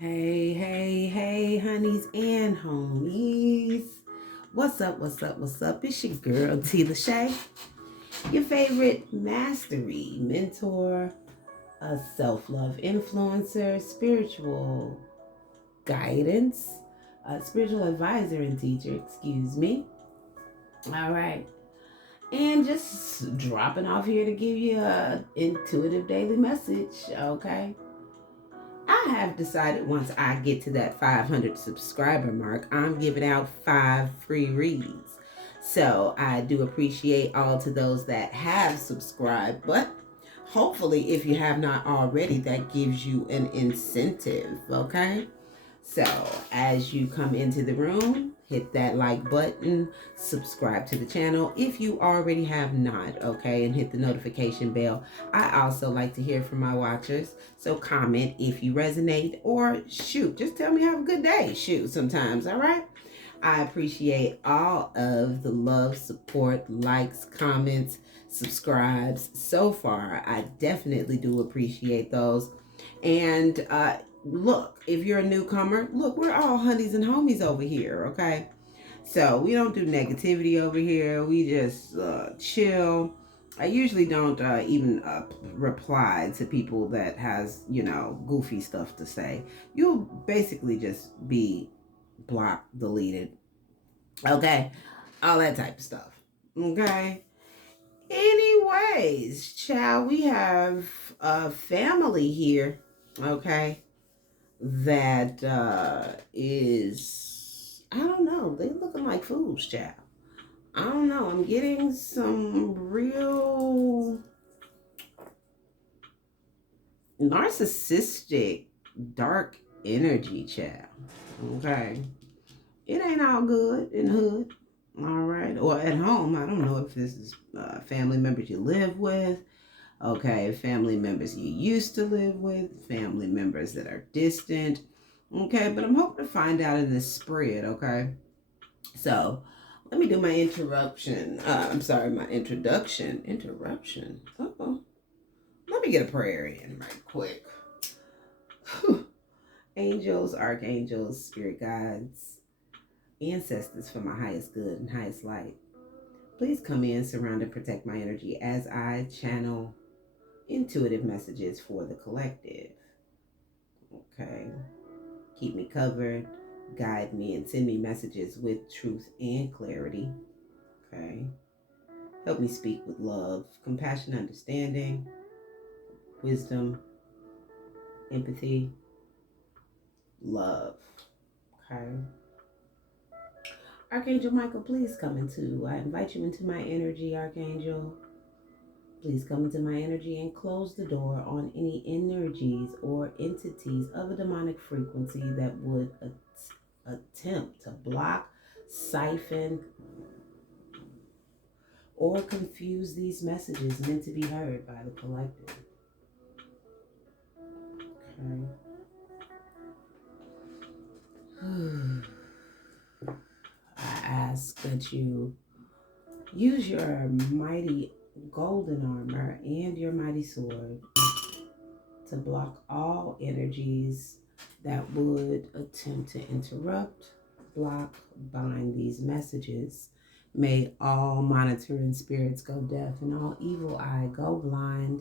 Hey, hey, hey, honeys and homies. What's up, what's up, what's up? It's your girl, T. Lachey, your favorite mastery mentor, a self-love influencer, spiritual guidance, spiritual advisor and teacher, excuse me. All right. And just dropping off here to give you a intuitive daily message, okay? I have decided once I get to that 500 subscriber mark, I'm giving out 5 free reads. So I do appreciate all to those that have subscribed, but hopefully, if you have not already, that gives you an incentive, okay? So, as you come into the room, hit that like button, subscribe to the channel if you already have not, okay, and hit the notification bell. I also like to hear from my watchers, so comment if you resonate or shoot, just tell me have a good day. Shoot, sometimes, all right? I appreciate all of the love, support, likes, comments, subscribes so far. I definitely do appreciate those. And look, if you're a newcomer, look, we're all honeys and homies over here, okay? So we don't do negativity over here. We just chill. I usually don't even reply to people that has, goofy stuff to say. You'll basically just be blocked, deleted, okay? All that type of stuff, okay? Anyways, child, we have a family here, okay? That is, I don't know, they looking like fools, child. I don't know. I'm getting some real narcissistic, dark energy, child. Okay. It ain't all good in the hood. All right. Or at home. I don't know if this is family members you live with. Okay. Family members you used to live with. Family members that are distant. Okay. But I'm hoping to find out in this spread. Okay. So let me do my interruption. I'm sorry, my introduction. Interruption. Uh-oh. Let me get a prayer in right quick. Angels, archangels, spirit guides, ancestors for my highest good and highest light. Please come in, surround, and protect my energy as I channel intuitive messages for the collective. Okay. Keep me covered, guide me, and send me messages with truth and clarity. Okay. Help me speak with love, compassion, understanding, wisdom, empathy, love. Okay. Archangel Michael, please come into. I invite you into my energy, Archangel. Please come into my energy and close the door on any energies or entities of a demonic frequency that would attempt to block, siphon, or confuse these messages meant to be heard by the collective. Okay. I ask that you use your mighty golden armor and your mighty sword to block all energies that would attempt to interrupt, block, bind these messages. May all monitoring spirits go deaf and all evil eye go blind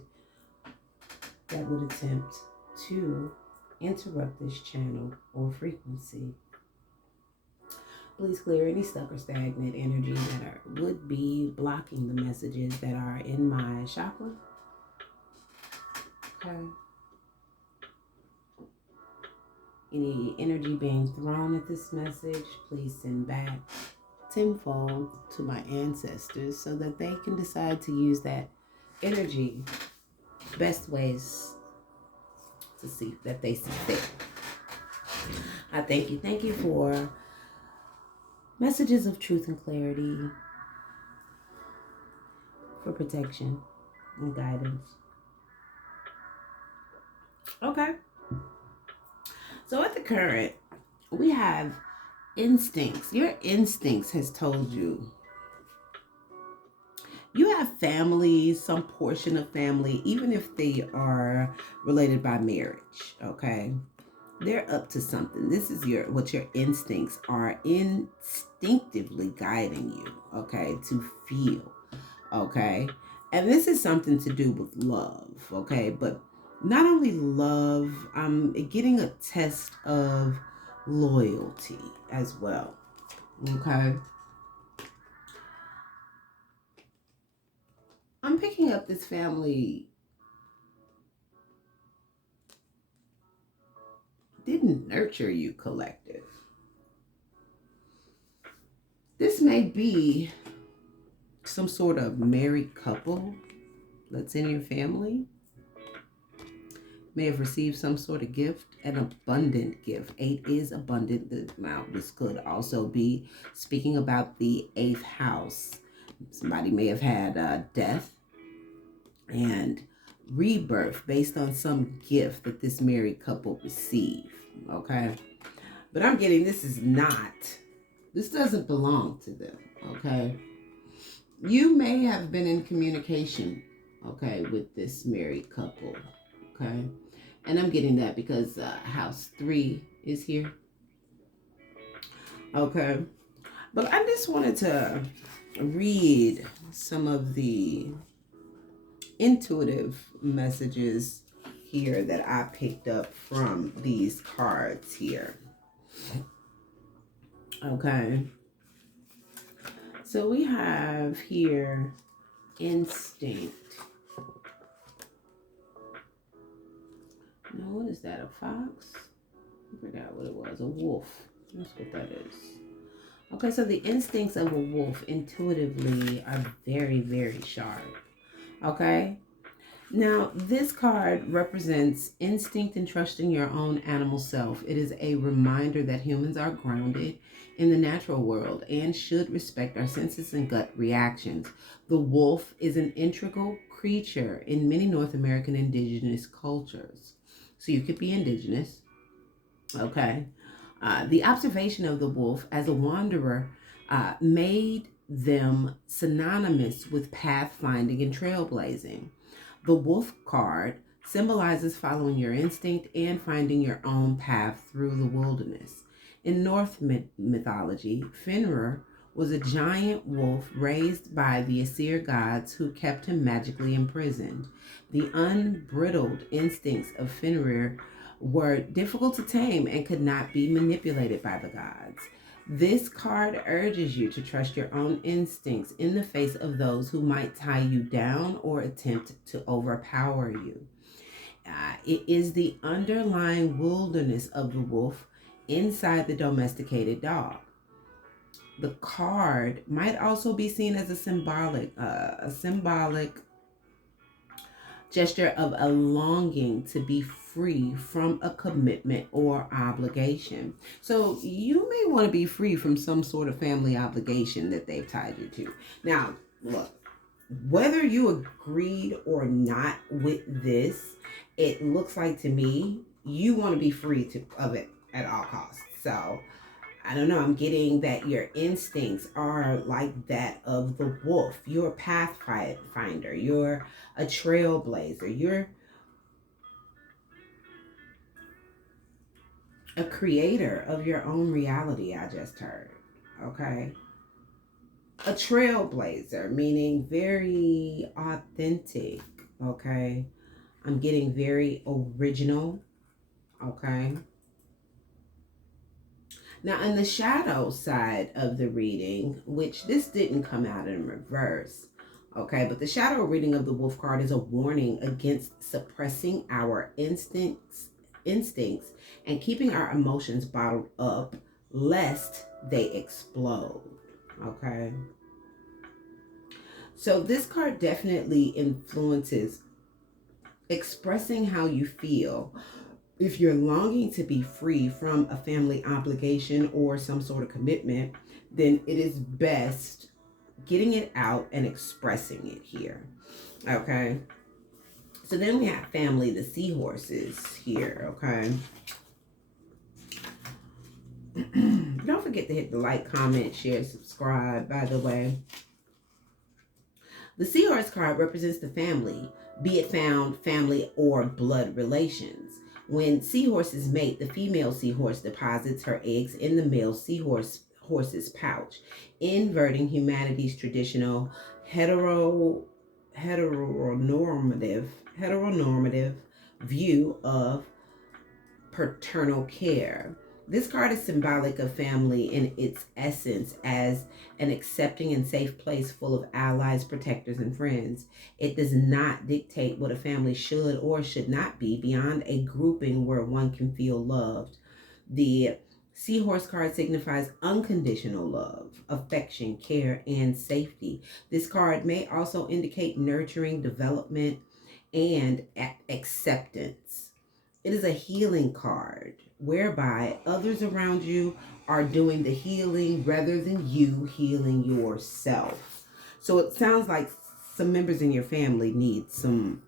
that would attempt to interrupt this channel or frequency. Please clear any stuck or stagnant energy that would be blocking the messages that are in my chakra. Okay. Any energy being thrown at this message, please send back tenfold to my ancestors so that they can decide to use that energy best ways to see that they see fit. I thank you. Thank you for messages of truth and clarity, for protection and guidance. Okay. So at the current, we have instincts. Your instincts has told you. You have family, some portion of family, even if they are related by marriage, okay? they're up to something. This is what your instincts are instinctively guiding you, okay, to feel, okay? And this is something to do with love, okay? But not only love, I'm getting a test of loyalty as well, okay? I'm picking up this family didn't nurture you, collective. This may be some sort of married couple that's in your family. May have received some sort of gift, an abundant gift. 8 is abundant. Now, this could also be speaking about the 8th house. Somebody may have had death and rebirth based on some gift that this married couple received, okay? But I'm getting this doesn't belong to them, okay? You may have been in communication, okay, with this married couple, okay? And I'm getting that because house 3 is here, okay? But I just wanted to read some of the intuitive messages here that I picked up from these cards here, okay? So we have here instinct. Now, what is that? A fox? I forgot what it was. A wolf. That's what that is. Okay, so the instincts of a wolf intuitively are very, very sharp. Okay? Now, this card represents instinct and trusting your own animal self. It is a reminder that humans are grounded in the natural world and should respect our senses and gut reactions. The wolf is an integral creature in many North American indigenous cultures. So you could be indigenous, okay? The observation of the wolf as a wanderer made them synonymous with pathfinding and trailblazing. The wolf card symbolizes following your instinct and finding your own path through the wilderness. In Norse mythology, Fenrir was a giant wolf raised by the Aesir gods who kept him magically imprisoned. The unbridled instincts of Fenrir were difficult to tame and could not be manipulated by the gods. This card urges you to trust your own instincts in the face of those who might tie you down or attempt to overpower you. It is the underlying wilderness of the wolf inside the domesticated dog. The card might also be seen as a symbolic gesture of a longing to be free from a commitment or obligation. So you may want to be free from some sort of family obligation that they've tied you to. Now, look, whether you agreed or not with this, it looks like to me you want to be free of it at all costs. So I don't know, I'm getting that your instincts are like that of the wolf. You're a pathfinder. You're a trailblazer. You're a creator of your own reality, I just heard. Okay? A trailblazer, meaning very authentic. Okay? I'm getting very original. Okay? Now, on the shadow side of the reading, which this didn't come out in reverse, okay, but the shadow reading of the wolf card is a warning against suppressing our instincts and keeping our emotions bottled up lest they explode, okay? So this card definitely influences expressing how you feel. If you're longing to be free from a family obligation or some sort of commitment, then it is best getting it out and expressing it here. Okay. So then we have family, the seahorses here. Okay. Don't forget to hit the like, comment, share, subscribe, by the way. The seahorse card represents the family, be it found family or blood relations. When seahorses mate, the female seahorse deposits her eggs in the male horse's pouch, inverting humanity's traditional hetero heteronormative view of paternal care. This card is symbolic of family in its essence as an accepting and safe place full of allies, protectors, and friends. It does not dictate what a family should or should not be beyond a grouping where one can feel loved. The Seahorse card signifies unconditional love, affection, care, and safety. This card may also indicate nurturing, development, and acceptance. It is a healing card whereby others around you are doing the healing rather than you healing yourself. So it sounds like some members in your family need some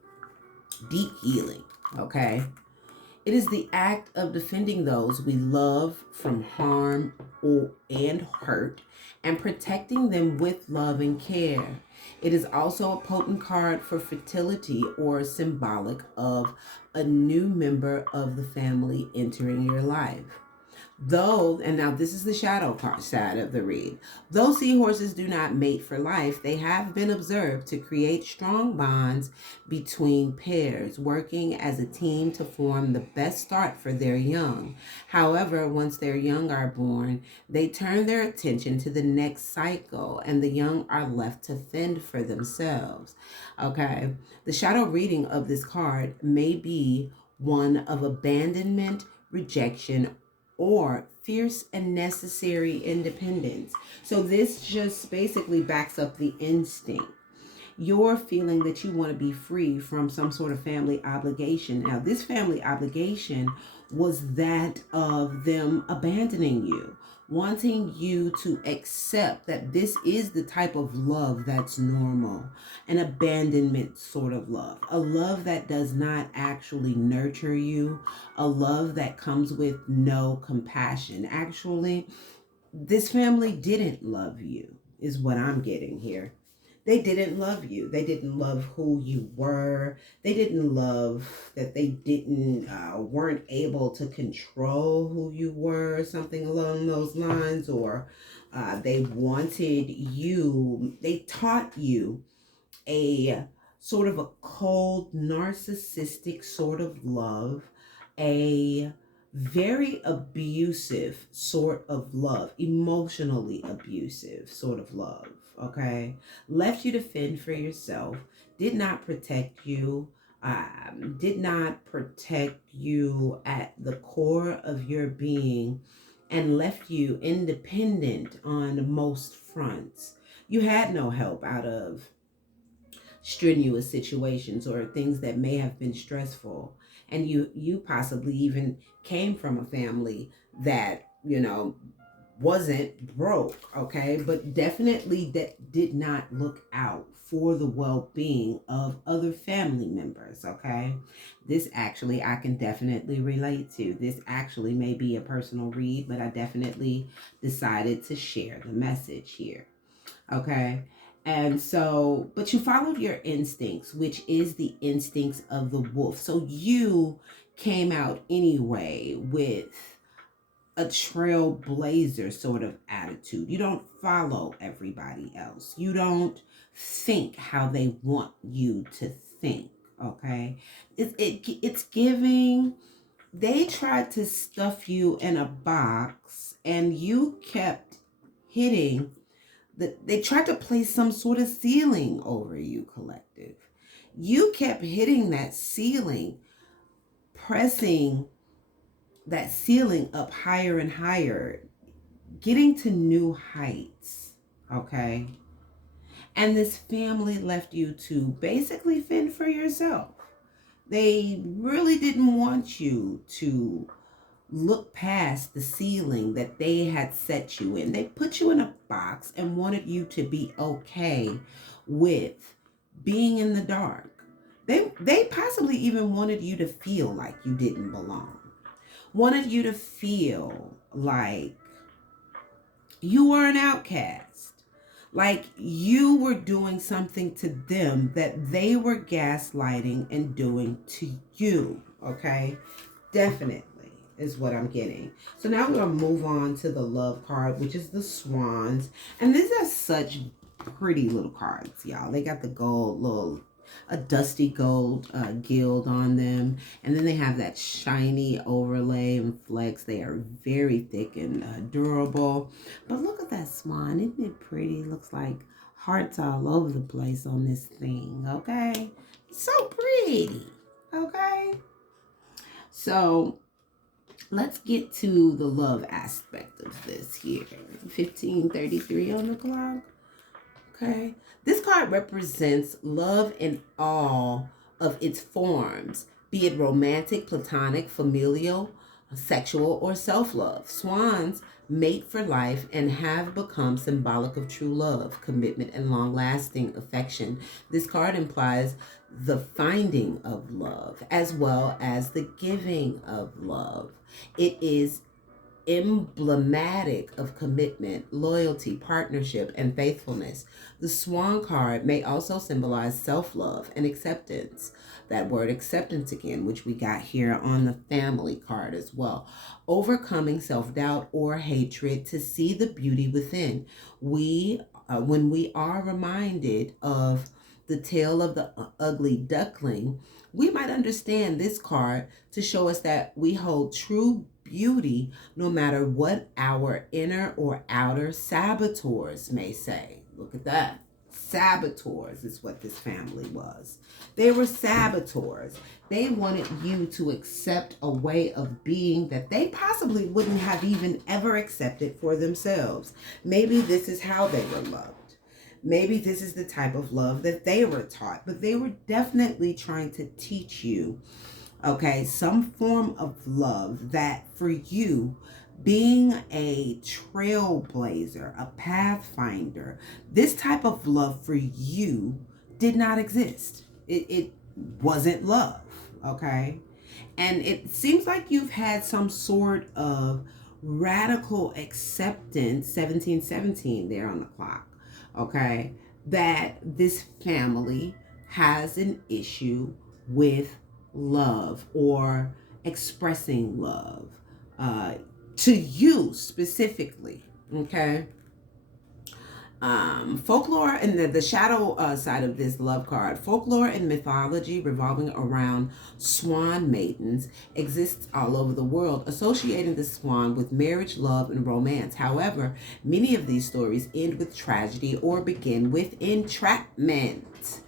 deep healing, okay? It is the act of defending those we love from harm and hurt and protecting them with love and care. It is also a potent card for fertility or symbolic of a new member of the family entering your life. Though, and now this is the shadow side of the read, though seahorses do not mate for life, they have been observed to create strong bonds between pairs, working as a team to form the best start for their young. However, once their young are born, they turn their attention to the next cycle, and the young are left to fend for themselves. Okay, the shadow reading of this card may be one of abandonment, rejection, or fierce and necessary independence. So this just basically backs up the instinct. You're feeling that you want to be free from some sort of family obligation. Now, this family obligation was that of them abandoning you, wanting you to accept that this is the type of love that's normal, an abandonment sort of love, a love that does not actually nurture you, a love that comes with no compassion. Actually, this family didn't love you, is what I'm getting here. They didn't love you. They didn't love who you were. They didn't love that they weren't able to control who you were, something along those lines, or they wanted you, they taught you a sort of a cold, narcissistic sort of love, a very abusive sort of love, emotionally abusive sort of love, okay? Left you to fend for yourself, did not protect you, did not protect you at the core of your being, and left you independent on most fronts. You had no help out of strenuous situations or things that may have been stressful, and you possibly even came from a family that wasn't broke, okay, but definitely that did not look out for the well-being of other family members, okay? This actually I can definitely relate to. This actually may be a personal read, but I definitely decided to share the message here, okay? And so, but you followed your instincts, which is the instincts of the wolf. So you came out anyway with a trailblazer sort of attitude. You don't follow everybody else. You don't think how they want you to think, okay? It's giving, they tried to stuff you in a box and you kept hitting they tried to place some sort of ceiling over you, collective. You kept hitting that ceiling, pressing that ceiling up higher and higher, getting to new heights, okay? And this family left you to basically fend for yourself. They really didn't want you to look past the ceiling that they had set you in. They put you in a box and wanted you to be okay with being in the dark. They possibly even wanted you to feel like you didn't belong. Wanted you to feel like you were an outcast. Like you were doing something to them that they were gaslighting and doing to you, okay? Definitely is what I'm getting. So now we're going to move on to the love card, which is the swans. And these are such pretty little cards, y'all. They got the gold, a dusty gold gild on them. And then they have that shiny overlay and flex. They are very thick and durable. But look at that swan. Isn't it pretty? Looks like hearts all over the place on this thing, okay? So pretty, okay? So let's get to the love aspect of this here. 15:33 on the clock. Okay. This card represents love in all of its forms, be it romantic, platonic, familial, sexual, or self-love. Swans mate for life and have become symbolic of true love, commitment, and long-lasting affection. This card implies the finding of love as well as the giving of love. It is emblematic of commitment, loyalty, partnership, and faithfulness. The swan card may also symbolize self-love and acceptance. That word acceptance again, which we got here on the family card as well. Overcoming self-doubt or hatred to see the beauty within. When we are reminded of the tale of the ugly duckling, we might understand this card to show us that we hold true beauty no matter what our inner or outer saboteurs may say. Look at that. Saboteurs is what this family was. They were saboteurs. They wanted you to accept a way of being that they possibly wouldn't have even ever accepted for themselves. Maybe this is how they were loved. Maybe this is the type of love that they were taught, but they were definitely trying to teach you, okay, some form of love that for you, being a trailblazer, a pathfinder, this type of love for you did not exist. It wasn't love, okay? And it seems like you've had some sort of radical acceptance, 1717 there on the clock, okay, that this family has an issue with love or expressing love to you specifically, okay? Folklore and the shadow side of this love card, folklore and mythology revolving around swan maidens exists all over the world, associating the swan with marriage, love, and romance. However, many of these stories end with tragedy or begin with entrapment.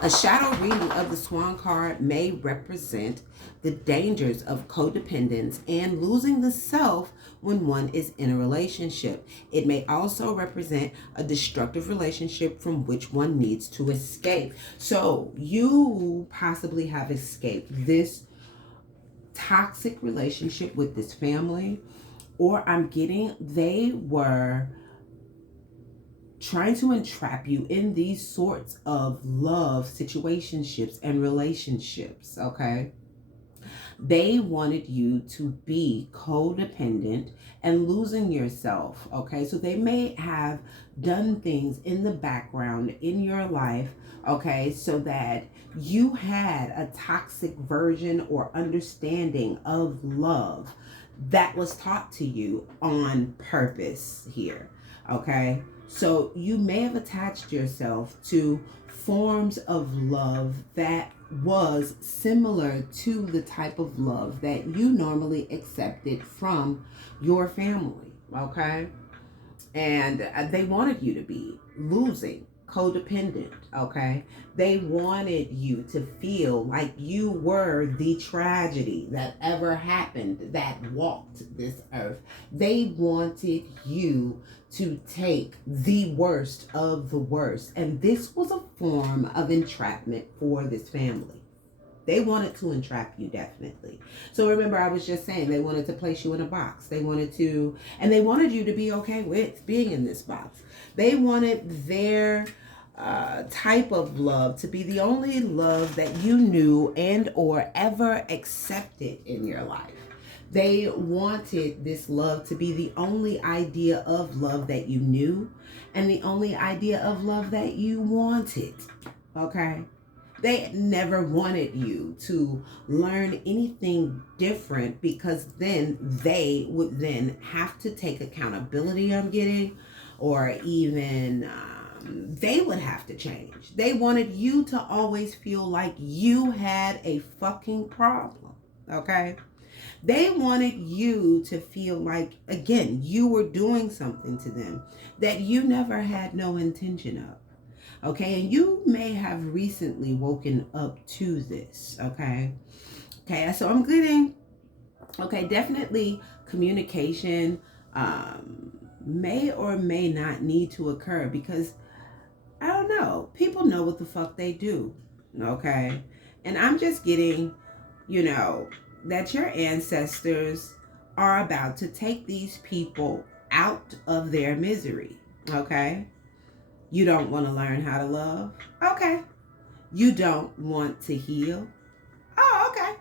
A shadow reading of the swan card may represent the dangers of codependence and losing the self when one is in a relationship. It may also represent a destructive relationship from which one needs to escape. So you possibly have escaped this toxic relationship with this family, or I'm getting they were trying to entrap you in these sorts of love situationships and relationships, okay? They wanted you to be codependent and losing yourself, okay? So they may have done things in the background in your life, okay, so that you had a toxic version or understanding of love that was taught to you on purpose here, okay? So you may have attached yourself to forms of love that was similar to the type of love that you normally accepted from your family, okay? And they wanted you to be losing, codependent, okay? They wanted you to feel like you were the tragedy that ever happened, that walked this earth. They wanted you to take the worst of the worst. And this was a form of entrapment for this family. They wanted to entrap you, definitely. So remember, I was just saying, they wanted to place you in a box. They wanted to, and they wanted you to be okay with being in this box. They wanted their type of love to be the only love that you knew and or ever accepted in your life. They wanted this love to be the only idea of love that you knew and the only idea of love that you wanted, okay? They never wanted you to learn anything different, because then they would then have to take accountability, I'm getting, or even they would have to change. They wanted you to always feel like you had a fucking problem, okay? They wanted you to feel like, again, you were doing something to them that you never had no intention of. Okay, and you may have recently woken up to this. Okay, so I'm getting, okay, definitely communication may or may not need to occur, because I don't know, people know what the fuck they do. Okay, and I'm just getting, that your ancestors are about to take these people out of their misery. Okay, you don't want to learn how to love. Okay, you don't want to heal. Oh, okay.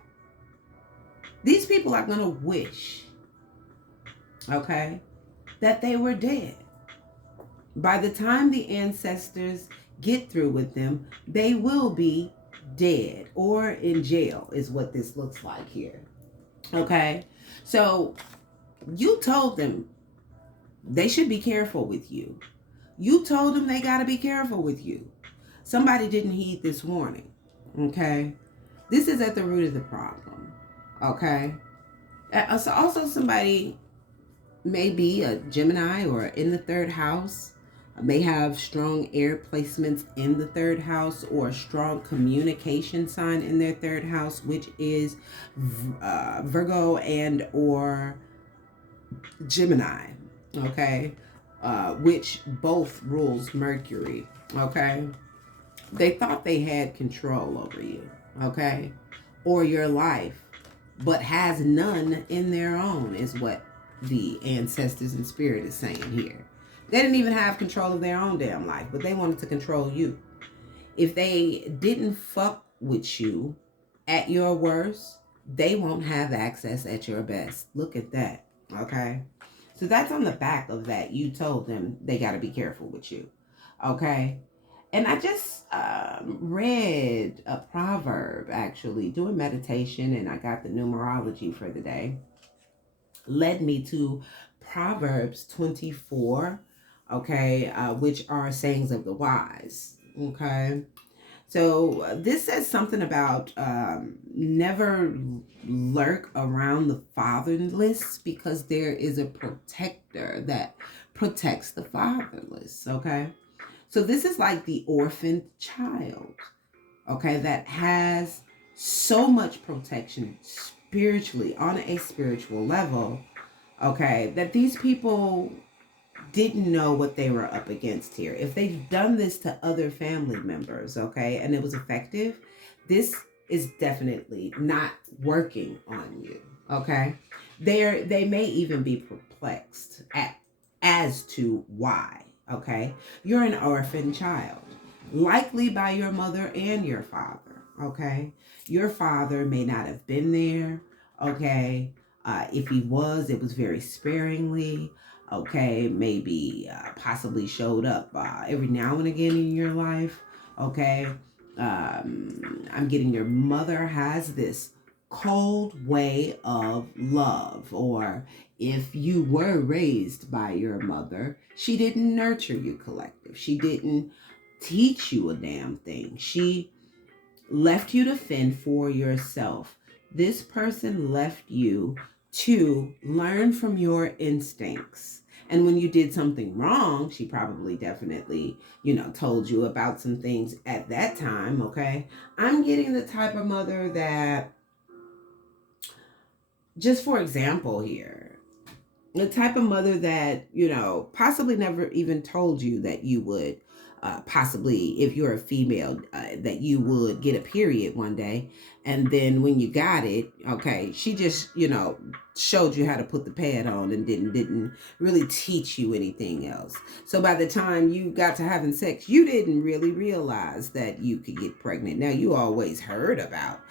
These people are going to wish, okay, that they were dead. By the time the ancestors get through with them, they will be dead or in jail, is what this looks like here. Okay, so you told them they should be careful with you. You told them they got to be careful with you. Somebody didn't heed this warning. Okay, this is at the root of the problem. Okay, so also somebody may be a Gemini or in the third house, may have strong air placements in the third house, or a strong communication sign in their third house, which is Virgo and or Gemini. Okay, which both rules Mercury. Okay, they thought they had control over you. Okay, or your life, but has none in their own, is what the ancestors and spirit is saying here. They didn't even have control of their own damn life, but they wanted to control you. If they didn't fuck with you at your worst, they won't have access at your best. Look at that. Okay, so that's on the back of that. You told them they got to be careful with you. Okay, and I just read a proverb, actually, doing meditation, and I got the numerology for the day. Led me to Proverbs 24, okay, which are sayings of the wise. Okay, so this says something about never lurk around the fatherless, because there is a protector that protects the fatherless. Okay, so this is like the orphaned child, okay, that has so much protection spiritually, on a spiritual level, okay, that these people didn't know what they were up against here. If they've done this to other family members, okay, and it was effective, this is definitely not working on you. Okay, they may even be perplexed as to why. Okay, you're an orphan child, likely by your mother and your father. Okay, your father may not have been there. Okay, if he was, it was very sparingly. Okay, maybe possibly showed up every now and again in your life. Okay, I'm getting your mother has this cold way of love, or if you were raised by your mother, she didn't nurture you collective. She didn't teach you a damn thing. She left you to fend for yourself. This person left you to learn from your instincts. And when you did something wrong, she probably definitely, told you about some things at that time, okay? I'm getting the type of mother that, just for example here, the type of mother that, possibly never even told you that you would possibly, if you're a female, that you would get a period one day. And then when you got it, okay, she just, showed you how to put the pad on and didn't really teach you anything else. So by the time you got to having sex, you didn't really realize that you could get pregnant. Now, you always heard about,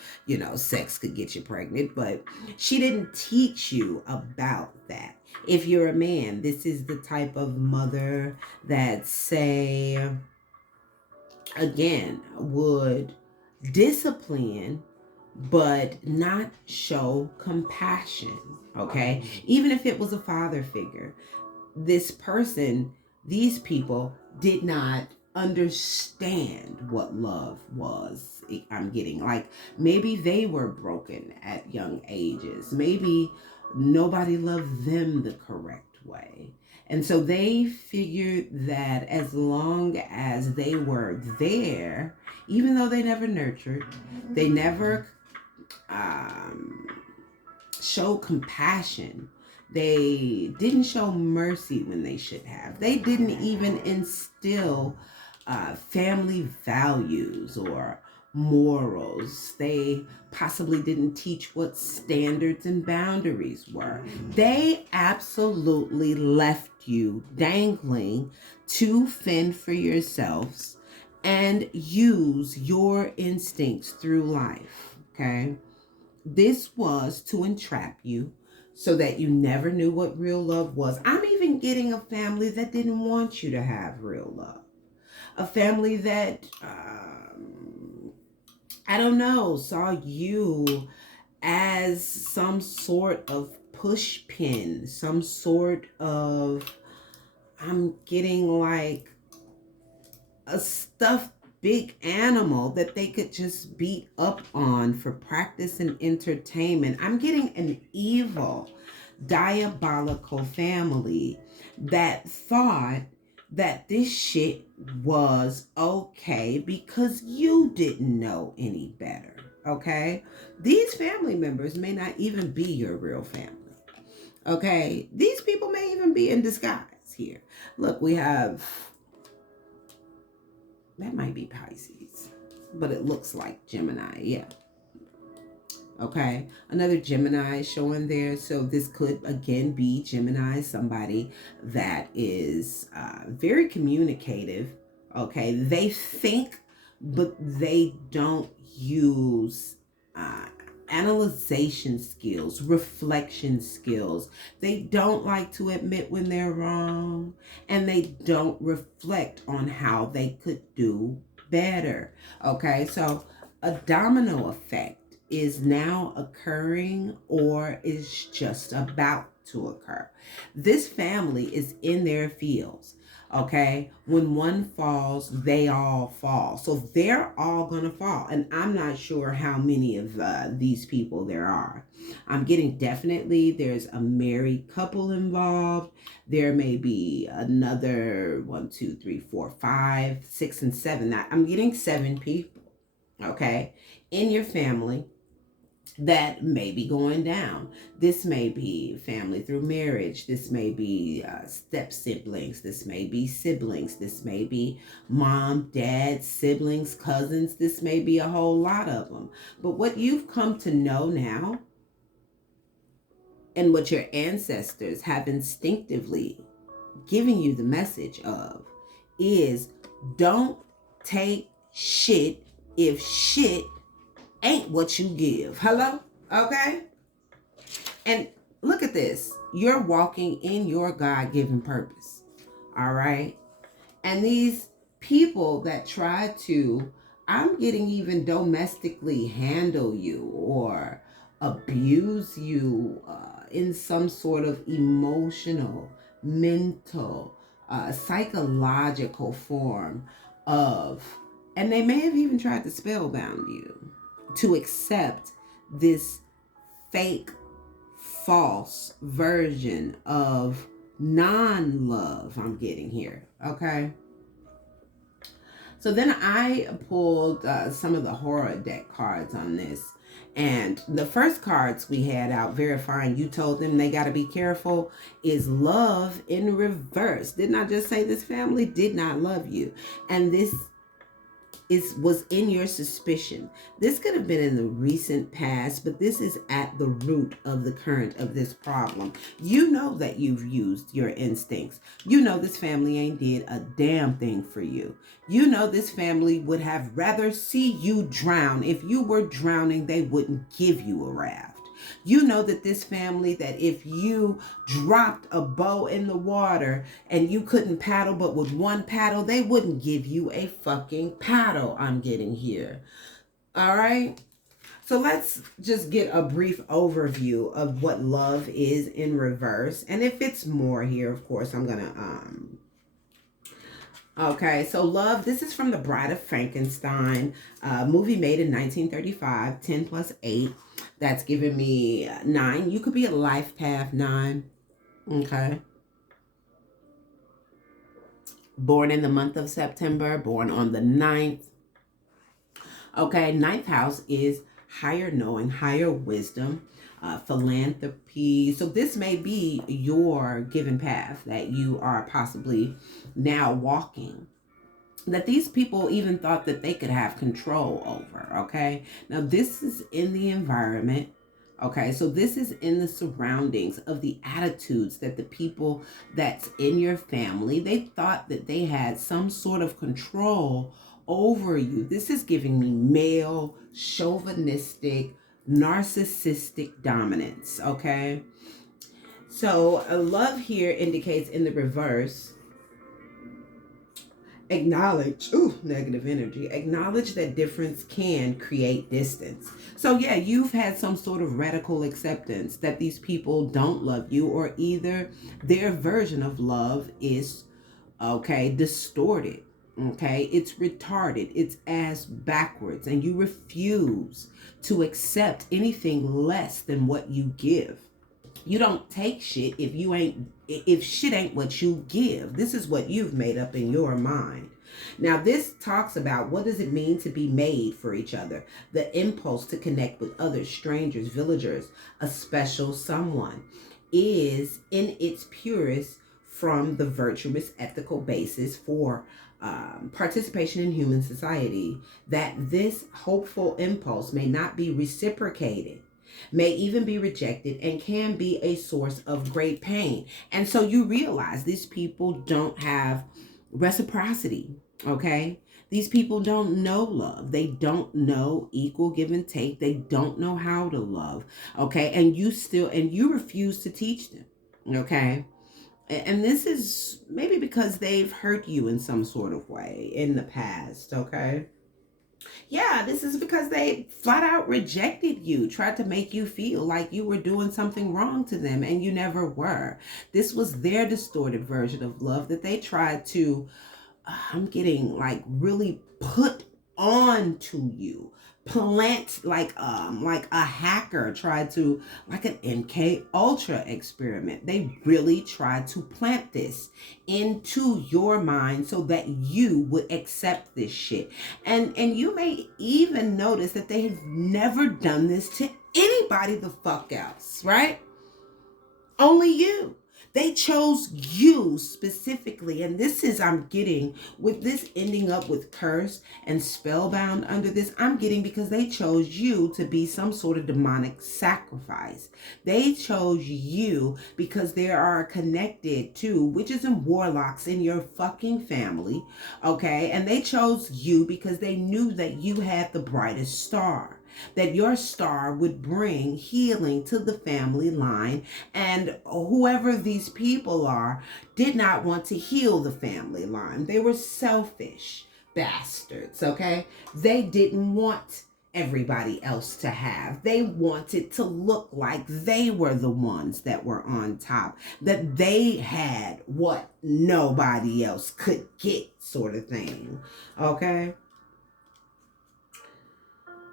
sex could get you pregnant, but she didn't teach you about that. If you're a man, this is the type of mother that, say, again, would discipline, but not show compassion. Okay, even if it was a father figure, this person, these people did not understand what love was. I'm getting like, maybe they were broken at young ages. Maybe nobody loved them the correct way. And so they figured that as long as they were there, even though they never nurtured, they never um, show compassion. They didn't show mercy when they should have. They didn't even instill family values or morals. They possibly didn't teach what standards and boundaries were. They absolutely left you dangling to fend for yourselves and use your instincts through life. Okay? This was to entrap you so that you never knew what real love was. I'm even getting a family that didn't want you to have real love. A family that, I don't know, saw you as some sort of push pin, some sort of, I'm getting like a stuffed big animal that they could just beat up on for practice and entertainment. I'm getting an evil, diabolical family that thought that this shit was okay because you didn't know any better. Okay? These family members may not even be your real family. Okay? These people may even be in disguise here. Look, we have, that might be Pisces, but it looks like Gemini. Yeah. Okay. Another Gemini showing there. So this could again be Gemini, somebody that is very communicative. Okay. They think, but they don't use analyzation skills, reflection skills. They don't like to admit when they're wrong, and they don't reflect on how they could do better. Okay, so a domino effect is now occurring or is just about to occur. This family is in their fields. Okay, when one falls, they all fall. So they're all gonna fall, and I'm not sure how many of these people there are. I'm getting definitely there's a married couple involved. There may be another 1, 2, 3, 4, 5, 6, and 7. I'm getting 7 people. Okay, in your family that may be going down. This may be family through marriage. This may be step siblings. This may be siblings. This may be mom, dad, siblings, cousins. This may be a whole lot of them. But what you've come to know now, and what your ancestors have instinctively given you the message of, is don't take shit if shit ain't what you give. Hello? Okay? And look at this. You're walking in your God-given purpose. All right? And these people that try to, I'm getting even domestically handle you or abuse you in some sort of emotional, mental, psychological form of, and they may have even tried to spellbound you to accept this fake, false version of non-love I'm getting here. Okay. So then I pulled some of the horror deck cards on this. And the first cards we had out verifying you told them they got to be careful is love in reverse. Didn't I just say this family did not love you? And this was in your suspicion. This could have been in the recent past, but this is at the root of the current of this problem. You know that you've used your instincts. You know this family ain't did a damn thing for you. You know this family would have rather see you drown. If you were drowning, they wouldn't give you a raft. You know that this family, that if you dropped a bow in the water and you couldn't paddle but with one paddle, they wouldn't give you a fucking paddle. I'm getting here. All right. So let's just get a brief overview of what love is in reverse. And if it's more here, of course, I'm going to okay, so love, this is from The Bride of Frankenstein, movie made in 1935, 10 plus 8. That's giving me 9. You could be a life path 9. Okay. Born in the month of September, born on the 9th. Okay, ninth house is higher knowing, higher wisdom, philanthropy. So this may be your given path that you are possibly now walking, that these people even thought that they could have control over. Okay, now this is in the environment. Okay, so this is in the surroundings of the attitudes that the people that's in your family, they thought that they had some sort of control over you. This is giving me male, chauvinistic, narcissistic dominance. Okay, so love here indicates in the reverse, acknowledge, negative energy, acknowledge that difference can create distance. So yeah, you've had some sort of radical acceptance that these people don't love you, or either their version of love is, okay, distorted. Okay, it's retarded, it's ass backwards, and you refuse to accept anything less than what you give. You don't take shit if shit ain't what you give. This is what you've made up in your mind. Now this talks about what does it mean to be made for each other, the impulse to connect with others, strangers, villagers, a special someone, is in its purest from the virtuous ethical basis for participation in human society, that this hopeful impulse may not be reciprocated, may even be rejected, and can be a source of great pain. And so you realize these people don't have reciprocity, okay? These people don't know love. They don't know equal give and take. They don't know how to love, okay? And you refuse to teach them, okay? And this is maybe because they've hurt you in some sort of way in the past, okay? Yeah, this is because they flat out rejected you, tried to make you feel like you were doing something wrong to them, and you never were. This was their distorted version of love that they tried to, I'm getting like really put on to you. Plant like a hacker tried to, like an MK Ultra experiment. They really tried to plant this into your mind so that you would accept this shit. And you may even notice that they have never done this to anybody the fuck else, right? Only you. They chose you specifically. And this is, I'm getting, with this ending up with curse and spellbound under this, I'm getting because they chose you to be some sort of demonic sacrifice. They chose you because there are connected to witches and warlocks in your fucking family. Okay. And they chose you because they knew that you had the brightest star, that your star would bring healing to the family line, and whoever these people are did not want to heal the family line. They were selfish bastards, okay? They didn't want everybody else to have. They wanted to look like they were the ones that were on top, that they had what nobody else could get, sort of thing, okay?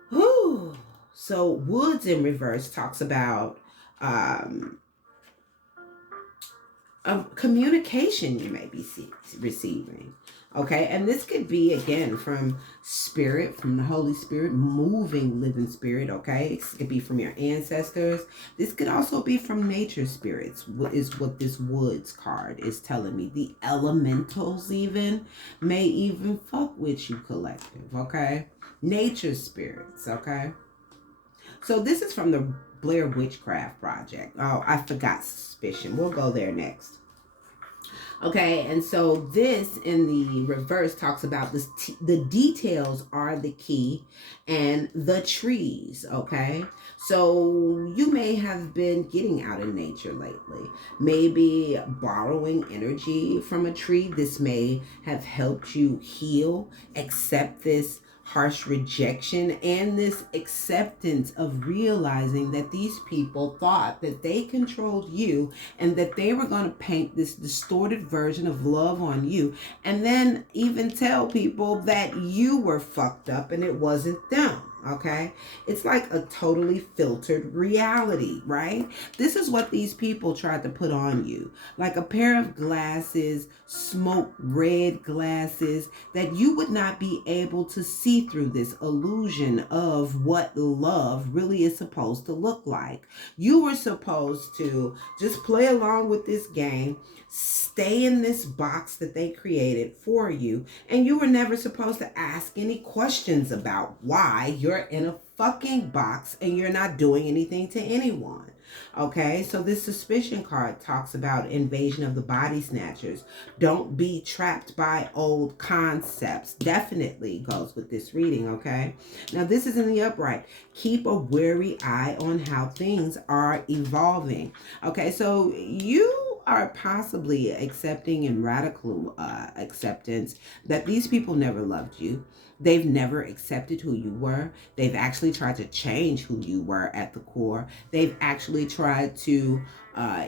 Whew. So Woods in reverse talks about communication you may be receiving. Okay, and this could be again from spirit, from the Holy Spirit, moving living spirit. Okay, it could be from your ancestors. This could also be from nature spirits, is what this Woods card is telling me. The elementals even may even fuck with you, collective. Okay, nature spirits. Okay, so this is from the Blair Witchcraft Project. Oh, I forgot suspicion. We'll go there next. Okay, and so this in the reverse talks about this. The details are the key, and the trees. Okay, so you may have been getting out in nature lately, maybe borrowing energy from a tree. This may have helped you heal, accept this harsh rejection and this acceptance of realizing that these people thought that they controlled you and that they were going to paint this distorted version of love on you, and then even tell people that you were fucked up and it wasn't them. Okay, it's like a totally filtered reality, right? This is what these people tried to put on you, like a pair of glasses, smoke red glasses, that you would not be able to see through this illusion of what love really is supposed to look like. You were supposed to just play along with this game, stay in this box that they created for you, and you were never supposed to ask any questions about why you're in a fucking box and you're not doing anything to anyone. Okay, so this suspicion card talks about invasion of the body snatchers. Don't be trapped by old concepts. Definitely goes with this reading, okay? Now, this is in the upright. Keep a wary eye on how things are evolving. Okay, so you are possibly accepting in radical acceptance that these people never loved you. They've never accepted who you were. They've actually tried to change who you were at the core. They've actually tried to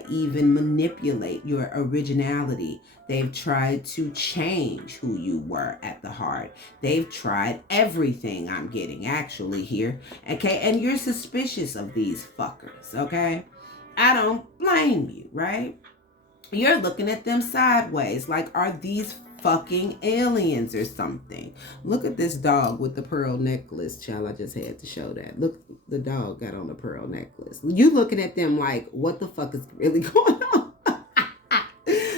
even manipulate your originality. They've tried to change who you were at the heart. They've tried everything, I'm getting actually here. Okay, and you're suspicious of these fuckers, okay? I don't blame you, right? You're looking at them sideways, like, are these fucking aliens or something? Look at this dog with the pearl necklace, child. I just had to show that. Look, the dog got on the pearl necklace. You looking at them like, what the fuck is really going on?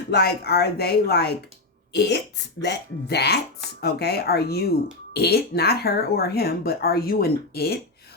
Like, are they like it? That, okay? Are you it? Not her or him, but are you an it?